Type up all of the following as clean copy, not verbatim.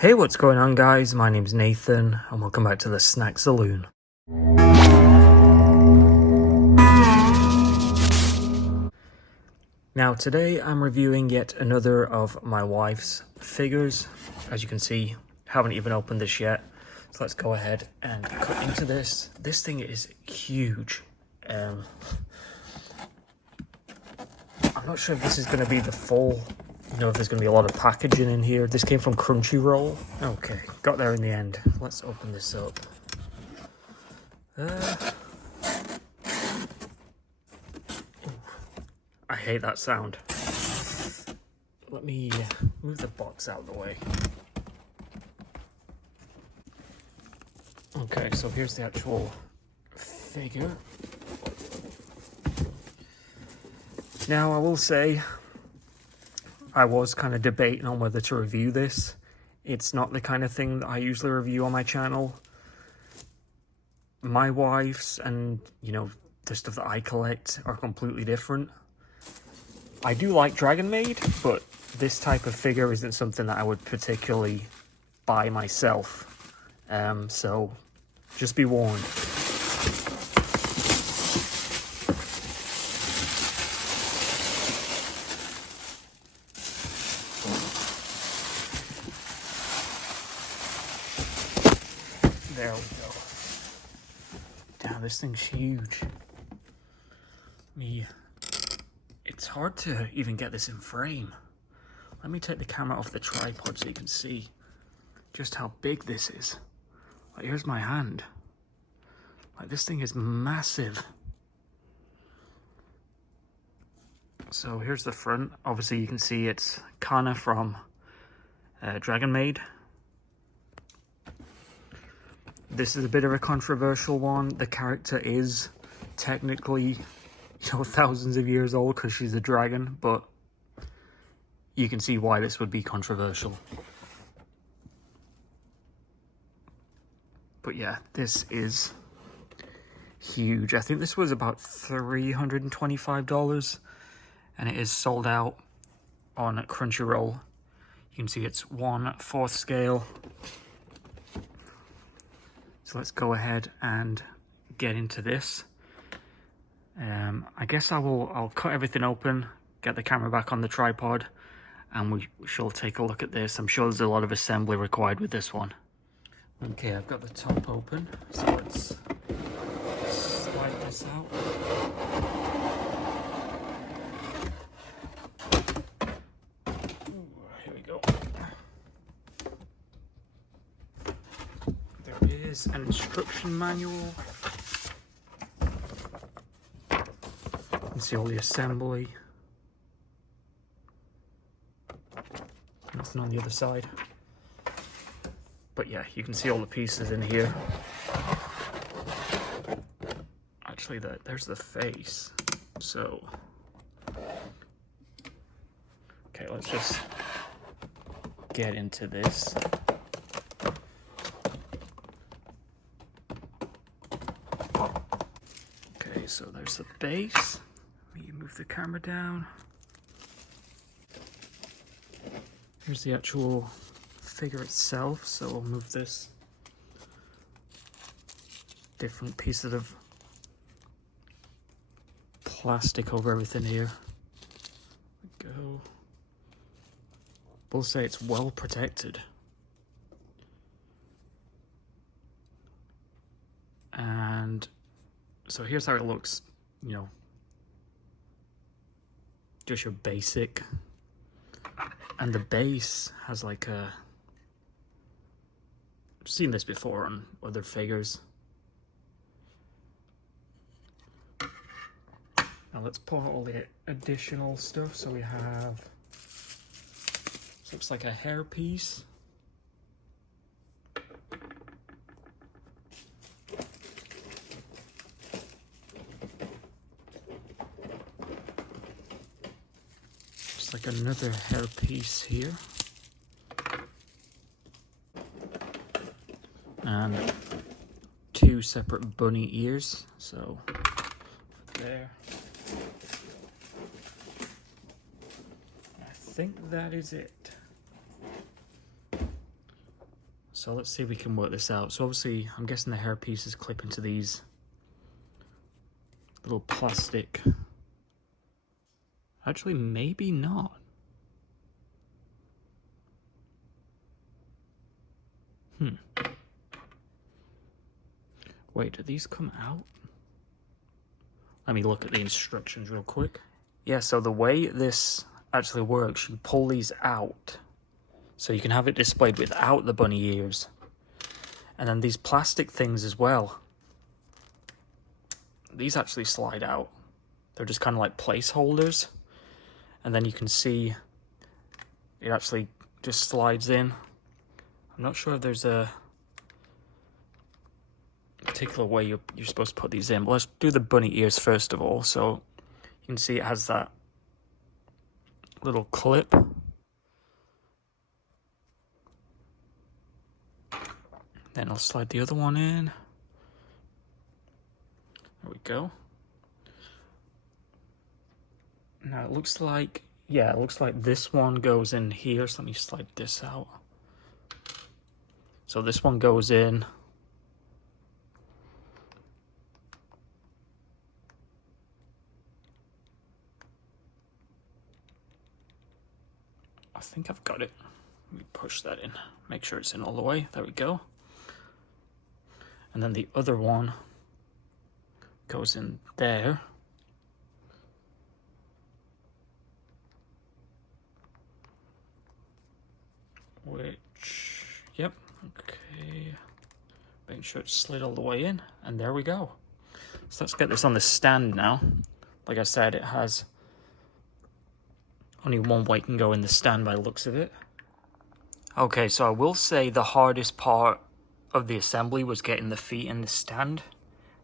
Hey, what's going on, guys? My name's Nathan and welcome back to the Snack Saloon. Now today I'm reviewing yet another of my wife's figures. As you can see, haven't even opened this yet. So let's go ahead and cut into this. This thing is huge. I'm not sure if this is going to be the full, if there's going to be a lot of packaging in here. This came from Crunchyroll. Okay, got there in the end. Let's open this up. I hate that sound. Let me move the box out of the way. Okay, so here's the actual figure. Now, I will say, I was kind of debating on whether to review this. It's not the kind of thing that I usually review on my channel. My wife's and, the stuff that I collect are completely different. I do like Dragon Maid, but this type of figure isn't something that I would particularly buy myself. So, just be warned. There we go. Damn, this thing's huge. It's hard to even get this in frame. Let me take the camera off the tripod so you can see just how big this is. Like, here's my hand. Like, this thing is massive. So here's the front. Obviously you can see it's Kanna from Dragon Maid. This is a bit of a controversial one. The character is technically, thousands of years old because she's a dragon, but you can see why this would be controversial. But yeah, this is huge. I think this was about $325, and it is sold out on Crunchyroll. You can see it's 1/4 scale. So let's go ahead and get into this. I guess I'll cut everything open, get the camera back on the tripod, and we shall take a look at this. I'm sure there's a lot of assembly required with this one. Okay, I've got the top open, so let's slide this out. Ooh, here we go. There is an instruction manual. You can see all the assembly. Nothing on the other side. But yeah, you can see all the pieces in here. Actually, there's the face. So, okay, let's just get into this. Okay, so there's the base. Let me move the camera down. Here's the actual figure itself, so we'll move this. Different pieces of plastic over everything here. There we go. We'll say it's well protected. And so here's how it looks, just your basic. And the base has like I've seen this before on other figures. Now let's pull out all the additional stuff. So we have, looks like a hair piece. Like another hair piece here, and two separate bunny ears. So there. I think that is it. So let's see if we can work this out. So obviously, I'm guessing the hair pieces clip into these little plastic. Actually, maybe not. Wait, do these come out? Let me look at the instructions real quick. Yeah, so the way this actually works, you pull these out. So you can have it displayed without the bunny ears. And then these plastic things as well. These actually slide out. They're just kind of like placeholders. And then you can see it actually just slides in. I'm not sure if there's a particular way you're supposed to put these in, but let's do the bunny ears first of all. So you can see it has that little clip. Then I'll slide the other one in. There we go. Now it looks like, yeah, it looks like this one goes in here. So let me slide this out. So this one goes in. I think I've got it. Let me push that in. Make sure it's in all the way. There we go. And then the other one goes in there. Which, yep, okay. Make sure it's slid all the way in, and there we go. So let's get this on the stand now. Like I said, it has only one way can go in the stand by the looks of it. Okay, so I will say the hardest part of the assembly was getting the feet in the stand.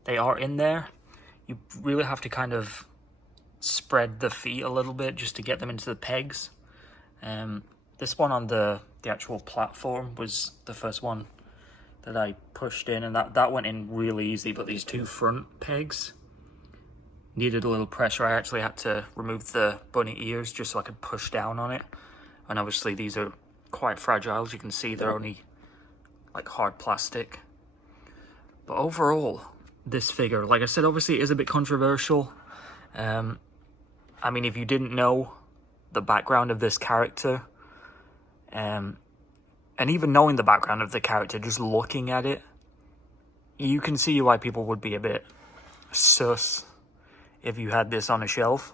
They are in there. You really have to kind of spread the feet a little bit just to get them into the pegs. This one on the actual platform was the first one that I pushed in, and that went in really easy, but these two front pegs needed a little pressure. I actually had to remove the bunny ears just so I could push down on it. And obviously these are quite fragile. As you can see, they're only like hard plastic. But overall, this figure, like I said, obviously it is a bit controversial. I mean, if you didn't know the background of this character, and even knowing the background of the character, just looking at it, you can see why people would be a bit sus if you had this on a shelf.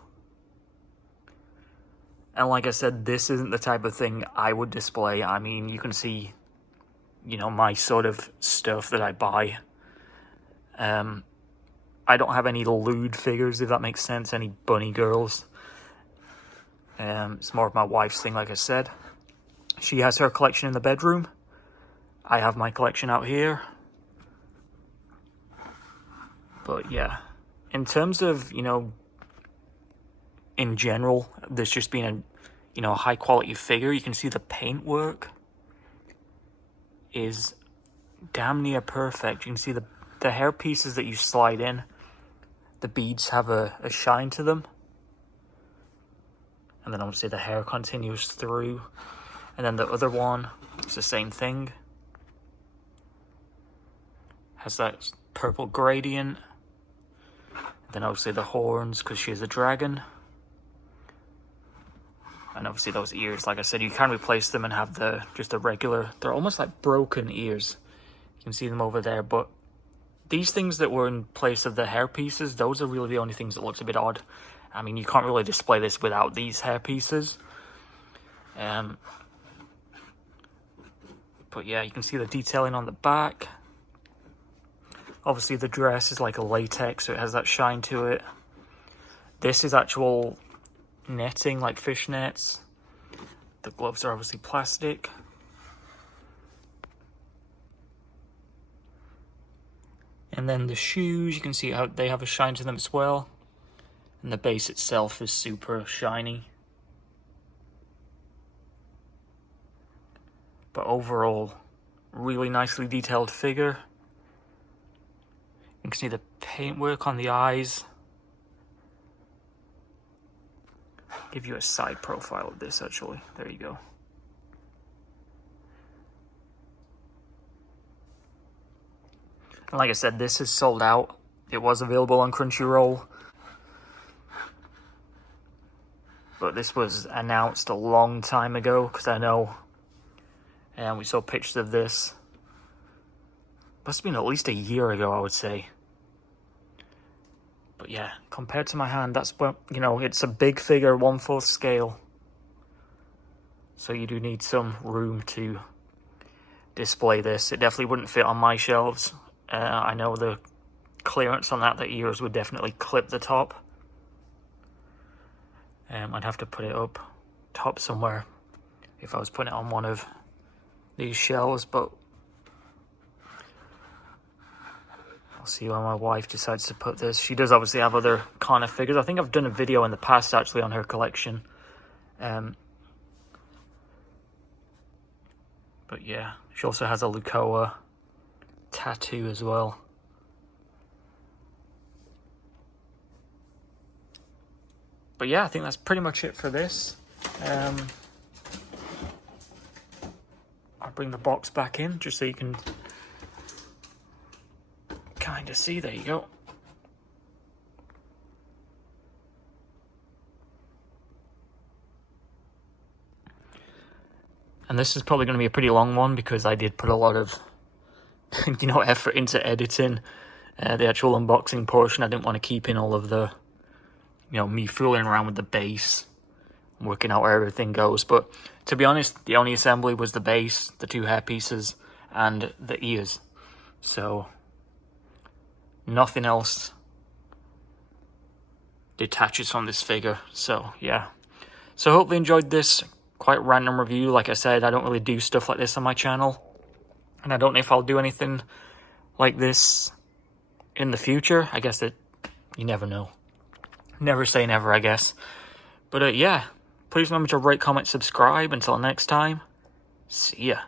And like I said, this isn't the type of thing I would display. I mean, you can see, you know, my sort of stuff that I buy. I don't have any lewd figures, if that makes sense, any bunny girls. It's more of my wife's thing, like I said. She has her collection in the bedroom. I have my collection out here. But yeah, in terms of, you know, in general, this just being a, you know, a high quality figure, you can see the paintwork is damn near perfect. You can see the hair pieces that you slide in, the beads have a shine to them. And then obviously the hair continues through. And then the other one, it's the same thing. Has that purple gradient. And then obviously the horns, because she's a dragon. And obviously those ears, like I said, you can replace them and have just the regular, they're almost like broken ears. You can see them over there, but these things that were in place of the hair pieces, those are really the only things that looks a bit odd. I mean, you can't really display this without these hair pieces. But yeah, you can see the detailing on the back. Obviously the dress is like a latex, so it has that shine to it. This is actual netting, like fish nets. The gloves are obviously plastic. And then the shoes, you can see how they have a shine to them as well. And the base itself is super shiny. But overall, really nicely detailed figure. You can see the paintwork on the eyes. Give you a side profile of this, actually. There you go. And like I said, this is sold out. It was available on Crunchyroll, but this was announced a long time ago, because I know, and we saw pictures of this. Must have been at least a year ago, I would say. But yeah, compared to my hand, that's what, you know, it's a big figure, 1/4 scale. So you do need some room to display this. It definitely wouldn't fit on my shelves. I know the clearance on that, the ears would definitely clip the top. I'd have to put it up top somewhere if I was putting it on one of these shelves, but I'll see where my wife decides to put this. She does obviously have other Kanna figures. I think I've done a video in the past actually on her collection. But yeah, she also has a Lukoa tattoo as well. But yeah, I think that's pretty much it for this. I'll bring the box back in just so you can kind of see. There you go. And this is probably going to be a pretty long one because I did put a lot of, you know, effort into editing the actual unboxing portion. I didn't want to keep in all of the, you know, me fooling around with the base, working out where everything goes. But to be honest, the only assembly was the base, the 2 hair pieces, and the ears. So nothing else detaches from this figure. So yeah. So hopefully you enjoyed this quite random review. Like I said, I don't really do stuff like this on my channel, and I don't know if I'll do anything like this in the future. I guess that you never know. Never say never, I guess. But yeah, please remember to rate, comment, subscribe. Until next time, see ya.